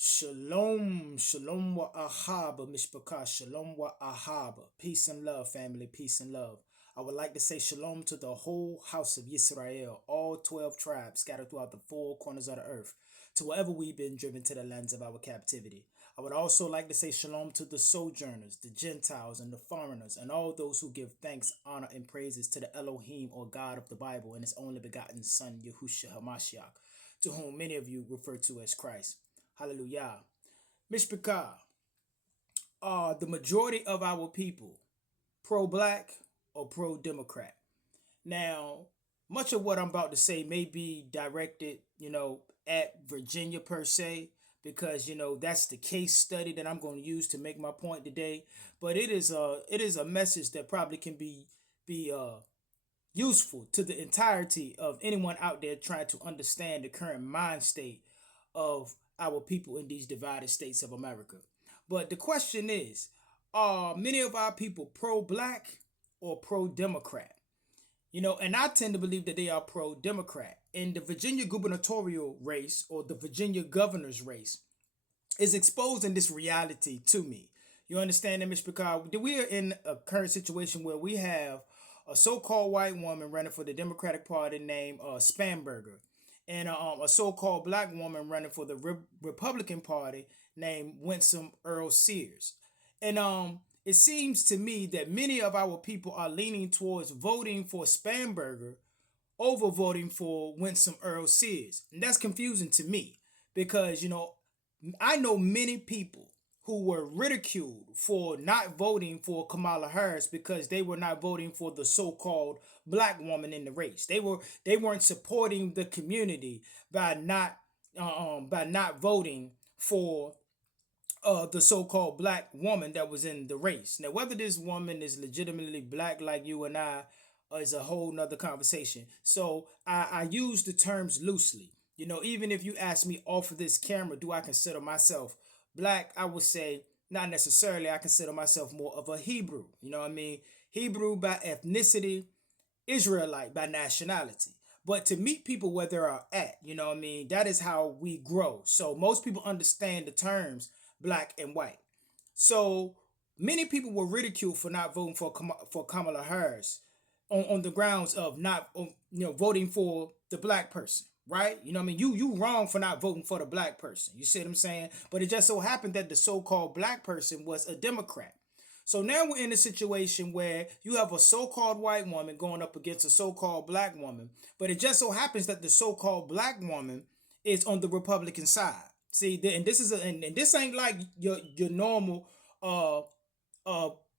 Shalom, shalom wa ahaba, mishpaka, shalom wa ahaba. Peace and love, family, peace and love. I would like to say shalom to the whole house of Yisrael, all 12 tribes scattered throughout the four corners of the earth, to wherever we've been driven to the lands of our captivity. I would also like to say shalom to the sojourners, the Gentiles, and the foreigners, and all those who give thanks, honor, and praises to the Elohim or God of the Bible and his only begotten Son, Yahushua HaMashiach, to whom many of you refer to as Christ. Hallelujah. Mishpika, are the majority of our people pro-black or pro-democrat? Now, much of what I'm about to say may be directed, at Virginia per se, because that's the case study that I'm going to use to make my point today. But it is a message that probably can be useful to the entirety of anyone out there trying to understand the current mind state of our people in these divided states of America. But the question is, are many of our people pro-black or pro-democrat? And I tend to believe that they are pro-democrat. In the Virginia gubernatorial race or the Virginia governor's race is exposing this reality to me. You understand that, Mr. Picard? We are in a current situation where we have a so-called white woman running for the Democratic Party named Spamberger, and a so-called black woman running for the Republican Party named Winsome Earl Sears. And it seems to me that many of our people are leaning towards voting for Spamberger over voting for Winsome Earl Sears. And that's confusing to me because, I know many people who were ridiculed for not voting for Kamala Harris because they were not voting for the so-called black woman in the race. They weren't supporting the community by not voting for the so-called black woman that was in the race. Now, whether this woman is legitimately black like you and I is a whole nother conversation. So I use the terms loosely. Even if you ask me off of this camera, do I consider myself black? I would say not necessarily. I consider myself more of a Hebrew. You know what I mean? Hebrew by ethnicity, Israelite by nationality. But to meet people where they are at, that is how we grow. So most people understand the terms black and white. So many people were ridiculed for not voting for Kamala Harris on the grounds of not voting for the black person, right? You wrong for not voting for the black person. You see what I'm saying? But it just so happened that the so-called black person was a Democrat. So now we're in a situation where you have a so-called white woman going up against a so-called black woman, but it just so happens that the so-called black woman is on the Republican side. See, and this ain't like your normal uh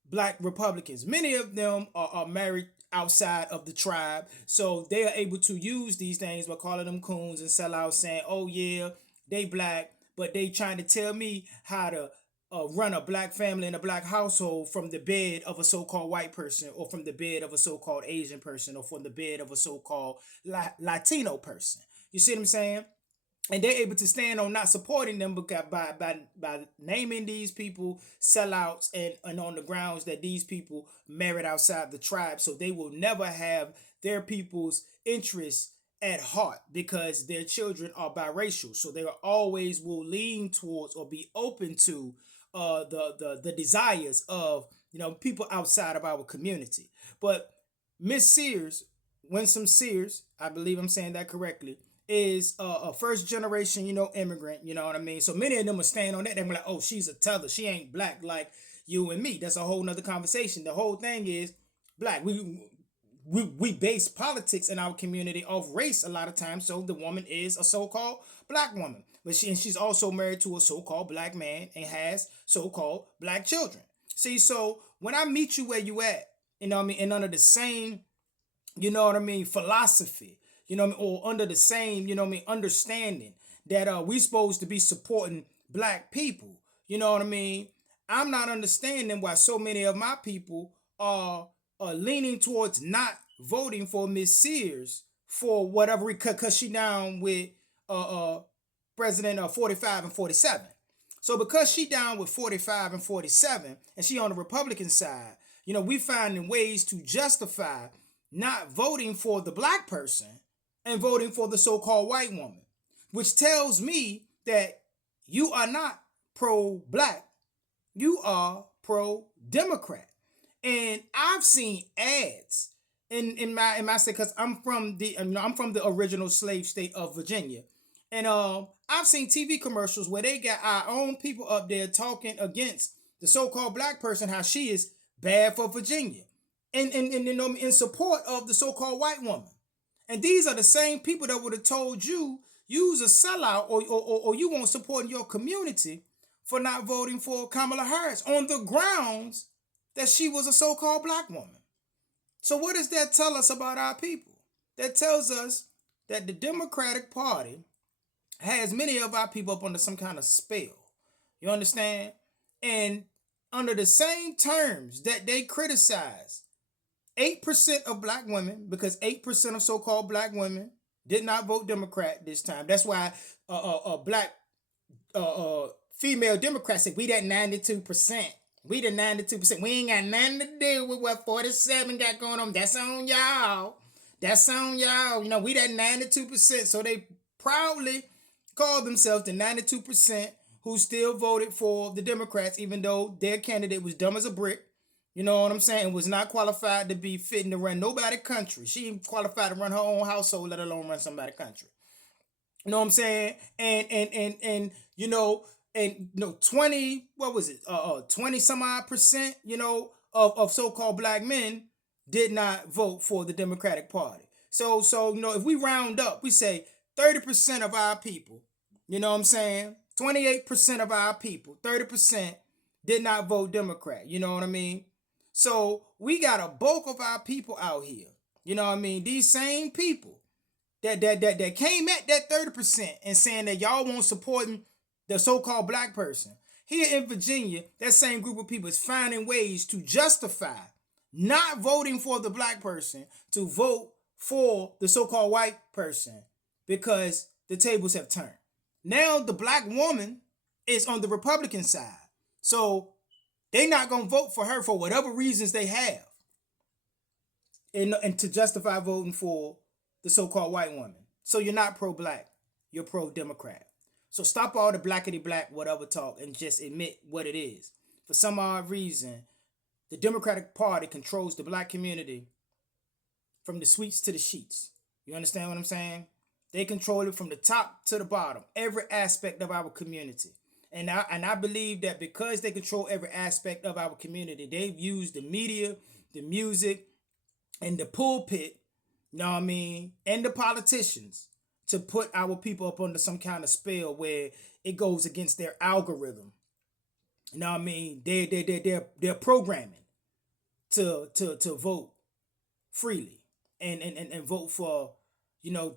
black Republicans. Many of them are married outside of the tribe, so they are able to use these things by calling them coons and sell out, saying, "Oh yeah, they black," but they trying to tell me how to run a black family in a black household from the bed of a so-called white person, or from the bed of a so-called Asian person, or from the bed of a so-called Latino person. You see what I'm saying? And they're able to stand on not supporting them because by naming these people sellouts, and on the grounds that these people married outside the tribe, so they will never have their people's interests at heart because their children are biracial, so they always will lean towards or be open to the desires of people outside of our community. But Miss Sears, Winsome Sears, I believe I'm saying that correctly, is a first generation, immigrant. You know what I mean? So many of them are staying on that. They're like, oh, she's a tether. She ain't black like you and me. That's a whole nother conversation. The whole thing is black. We base politics in our community off race a lot of times. So the woman is a so-called black woman, but she's also married to a so-called black man and has so-called black children. See, so when I meet you where you at, and under the same, philosophy, or under the same, understanding that we supposed to be supporting black people. You know what I mean? I'm not understanding why so many of my people are leaning towards not voting for Miss Sears for whatever, because she down with President 45 and 47. So because she down with 45 and 47 and she on the Republican side, we finding ways to justify not voting for the black person and voting for the so-called white woman, which tells me that you are not pro-black, you are pro-Democrat. And I've seen ads in my state, because I'm from the original slave state of Virginia. And I've seen TV commercials where they got our own people up there talking against the so-called black person, how she is bad for Virginia. And in support of the so-called white woman. And these are the same people that would have told you you's a sellout, or you won't support your community for not voting for Kamala Harris on the grounds that she was a so-called black woman. So what does that tell us about our people? That tells us that the Democratic Party has many of our people up under some kind of spell. You understand? And under the same terms that they criticize 8% of black women, because 8% of so-called black women did not vote Democrat this time. That's why black female Democrats say we that 92%. We the 92%. We ain't got nothing to do with what 47 got going on. That's on y'all. That's on y'all. You know, we that 92%. So they proudly call themselves the 92% who still voted for the Democrats, even though their candidate was dumb as a brick. You know what I'm saying? Was not qualified to be fitting to run nobody's country. She ain't qualified to run her own household, let alone run somebody's country. You know what I'm saying? And you know, 20, what was it? 20 some odd percent, of so-called black men did not vote for the Democratic Party. So if we round up, we say 30% of our people, you know what I'm saying? 28% of our people, 30% did not vote Democrat. You know what I mean? So we got a bulk of our people out here. You know what I mean? These same people that came at that 30% and saying that y'all won't support the so-called black person. Here in Virginia, that same group of people is finding ways to justify not voting for the black person to vote for the so-called white person, because the tables have turned. Now the black woman is on the Republican side. So they're not going to vote for her for whatever reasons they have. And to justify voting for the so-called white woman. So you're not pro-black, you're pro-Democrat. So stop all the blackity black whatever talk and just admit what it is. For some odd reason, the Democratic Party controls the black community from the sweets to the sheets. You understand what I'm saying? They control it from the top to the bottom, every aspect of our community. And I believe that because they control every aspect of our community, they've used the media, the music, and the pulpit, you know what I mean, and the politicians to put our people up under some kind of spell where it goes against their algorithm. You know what I mean? They're programming to vote freely and vote for,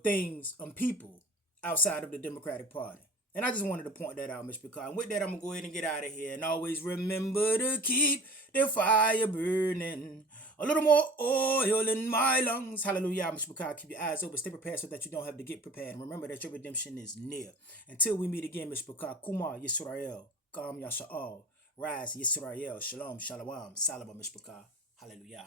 things and people outside of the Democratic Party. And I just wanted to point that out, Mr. Picard. And with that, I'm going to go ahead and get out of here. And always remember to keep the fire burning. A little more oil in my lungs. Hallelujah, Mr. Picard. Keep your eyes open. Stay prepared so that you don't have to get prepared. And remember that your redemption is near. Until we meet again, Mr. Picard. Kuma Yisrael. Kam Yasha'al. Rise Yisrael. Shalom, Shalom. Salam, Mr. Picard. Hallelujah.